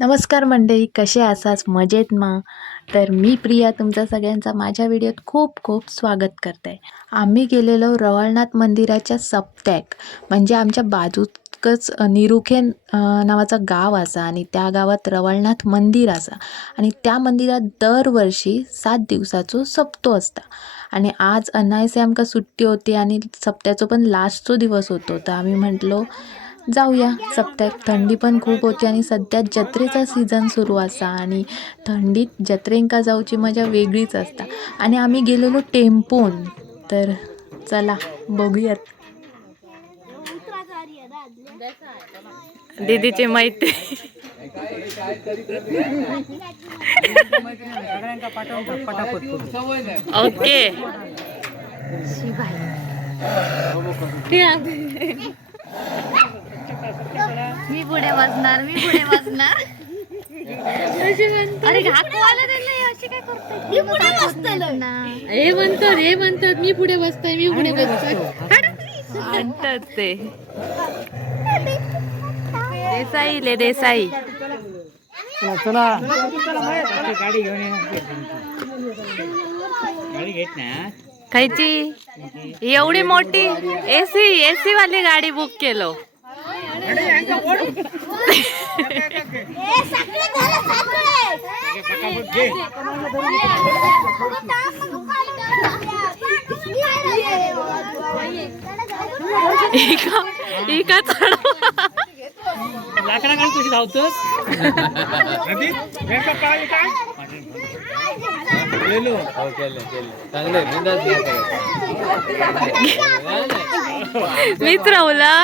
नमस्कार मंडळी, कसे आसात? मजेत मा? तर मी प्रिया तुमचा सगळ्यांचा माझ्या व्हिडिओत खूप खूप स्वागत करते. आम्ही गेलेलो रवळनाथ मंदिराच्या सप्त्याक, म्हणजे आमच्या बाजूकच निरुखे नावाचं गाव असा आणि त्या गावात रवळनाथ मंदिर असा आणि त्या मंदिरात दरवर्षी 7 दिवसाचो सप्तो असता. आणि आज अनायसे आमकां सुट्टी होती आणि सप्त्याचो पण लास्टचो दिवस होतो, तर आम्ही म्हटलो जाऊया सप्त्याक. थंडी पण खूप होती आणि सध्या जत्रेचा सीझन सुरू असा आणि थंडीत जत्रेंका जाऊची मजा वेगळीच असता आणि आम्ही गेलेलो टेम्पोन. तर चला बघूयात दीदीची मैत्री. ओके मी पुढे बसणार. अरे घाकवायला दिलंय, अशी काय करतोय? मी पुढे बसतोय ना. हे म्हणतात मी पुढे बसतोय, मी पुढे बसतोय. म्हणतात ते देसाई ले देसाई. चला गाडी घेऊन गाडी घेत ना खायची एवढी मोठी एसी वाली गाडी बुक केलो. लाकडा काढ तुझी धावतोस. मित्रवला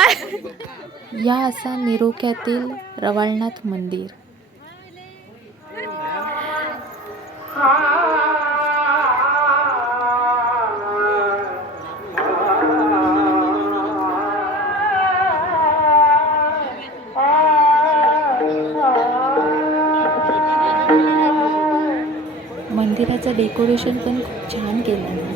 या असा निरोक्यातील रवळनाथ मंदिर. मंदिराचं डेकोरेशन पण खूप छान केलं ना.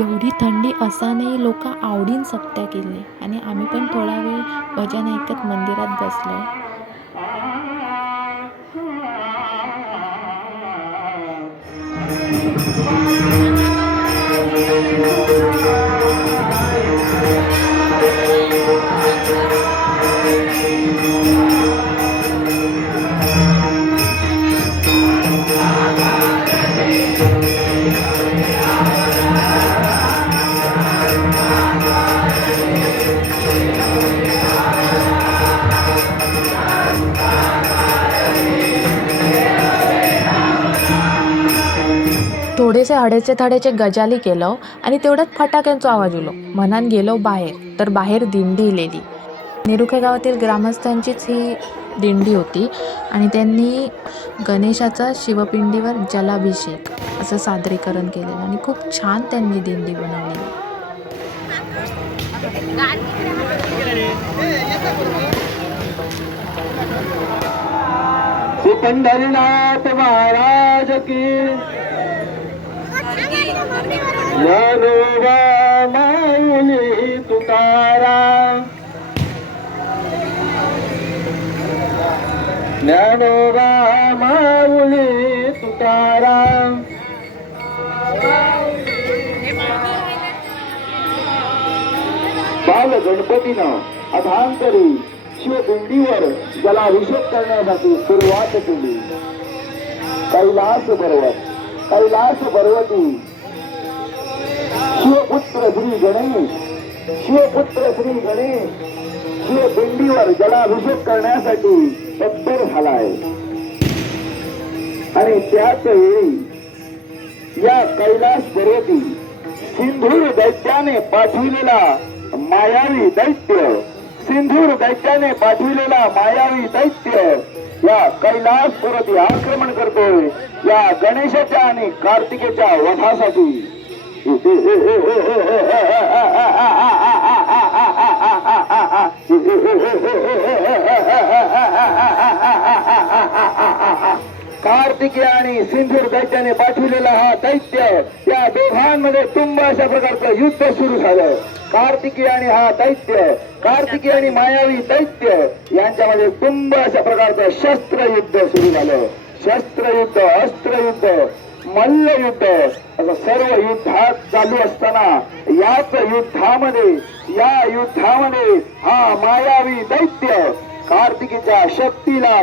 एवढी थंडी असाने लोक आवडीन सप्त्या केले आणि आम्ही पण थोडा वेळ भजन ऐकत मंदिरात बसलो. थोडेसे हडेचे थडेचे गजाली केलं आणि तेवढ्यात फटाक्यांचा आवाज उलो मनान गेलो बाहेर. तर बाहेर दिंडी इलेली. निरुखे गावातील ग्रामस्थांचीच ही दिंडी होती आणि त्यांनी गणेशाचा शिवपिंडीवर जलाभिषेक असं सादरीकरण केलेलं आणि खूप छान त्यांनी दिंडी बनवली. सिकंदरनाथ महाराज की ज्ञानोबा माऊली तुकाराम, ज्ञानोबा माऊली तुकाराम. बाल गणपतीनं अधांतरी शिवपिंडीवर जलाभिषेक करण्यासाठी सुरुवात केली. कैलास पर्वती शिवपुत्र श्री गणेश शिवपिंडीवर जलाभिषेक करण्यासाठी तत्पर झालाय. आणि त्याच वेळी या कैलास पर्वती सिंधूर दैत्याने पाठविलेला मायावी दैत्य, सिंधूर दैत्याने पाठविलेला मायावी दैत्य या कैलास पर्वती आक्रमण करतोय या गणेशाच्या आणि कार्तिकेच्या वधासाठी. कार्तिकी आणि सिंधूर दैत्याने पाठविलेला हा दैत्य, या दोघांमध्ये तुंब अशा प्रकारचं युद्ध सुरू झालं. कार्तिकी आणि हा दैत्य, कार्तिकी आणि मायावी दैत्य यांच्यामध्ये तुंब अशा प्रकारचं शस्त्रयुद्ध सुरू झालं. शस्त्रयुद्ध, अस्त्रयुद्ध, मल्लयुद्ध असं सर्व युद्धात चालू असताना या युद्धामध्ये हा मायावी दैत्य कार्तिकीच्या शक्तीला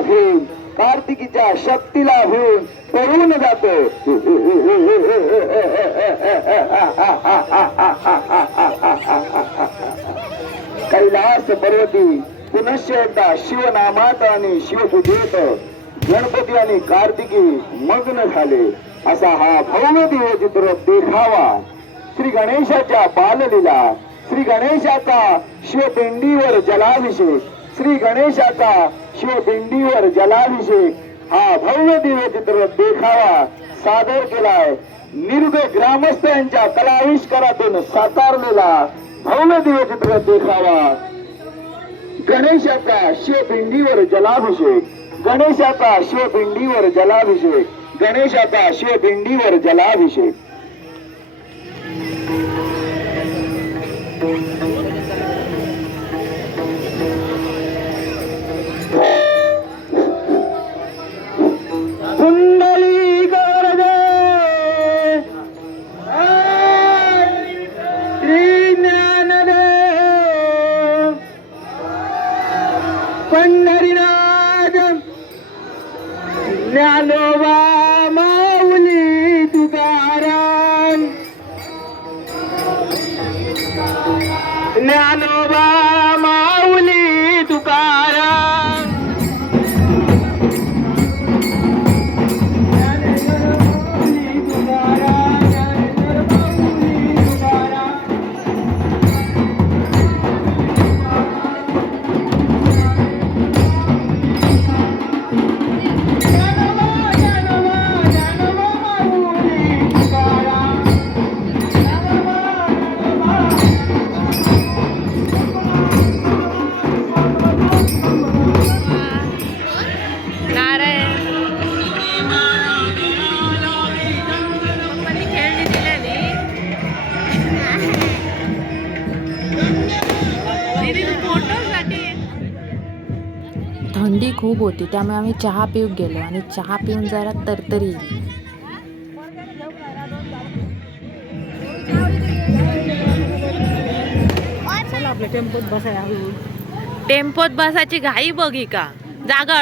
घेऊन पळून जातो. कैलास पर्वती पुनश्च एकदा शिवनामात आणि शिवपूजेत गणपती आणि कार्तिकी मग्न झाले. असा हा भव्य दिव्य चित्र देखावा श्री गणेशाच्या बाललीला, श्री गणेशाचा शिवपिंडीवर जलाभिषेक, श्री गणेशाचा शिवपिंडीवर जलाभिषेक हा भव्य दिव्य चित्र देखावा सादर केलाय. निर्भय ग्रामस्थ यांच्या कलाविष्कारातून साकारलेला भव्य दिव्य चित्र देखावा गणेशाचा शिवपिंडीवर जलाभिषेक, गणेशाचा शिवपिंडीवर जलाभिषेक, गणेशाचा शिवपिंडीवर जलाभिषेक. कुंडली गरजे श्री ज्ञानदेव पंढरीनाथ ज्ञानोबा माऊली तुकाराम, ज्ञानोबा माऊली तुकाराम. थंडी खूप होती त्यामुळे आम्ही चहा पिऊन गेलो आणि चहा पिऊन जरा तरतरी येईल. टेम्पोत बसायची घाई बघी का जागा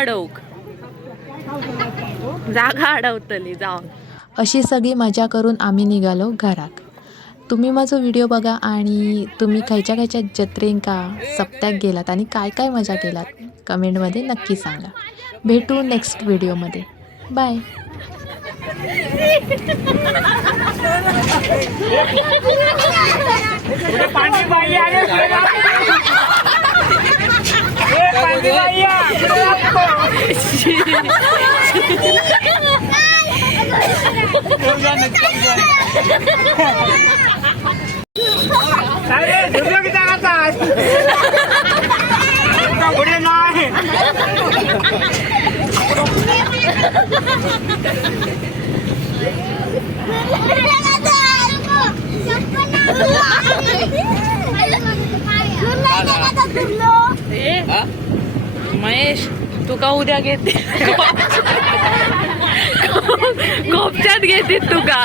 अडवतली जाऊन. अशी सगळी मजा करून आम्ही निघालो घरात. तुम्ही माझा व्हिडिओ बघा आणि तुम्ही खयच्या जत्रेंका सप्त्याक गेलात आणि काय काय मजा केलात कमेंटमध्ये नक्की सांगा. भेटू नेक्स्ट व्हिडिओमध्ये. बाय. महेश तू का उद्या घेते कोपच्यात घेते तू का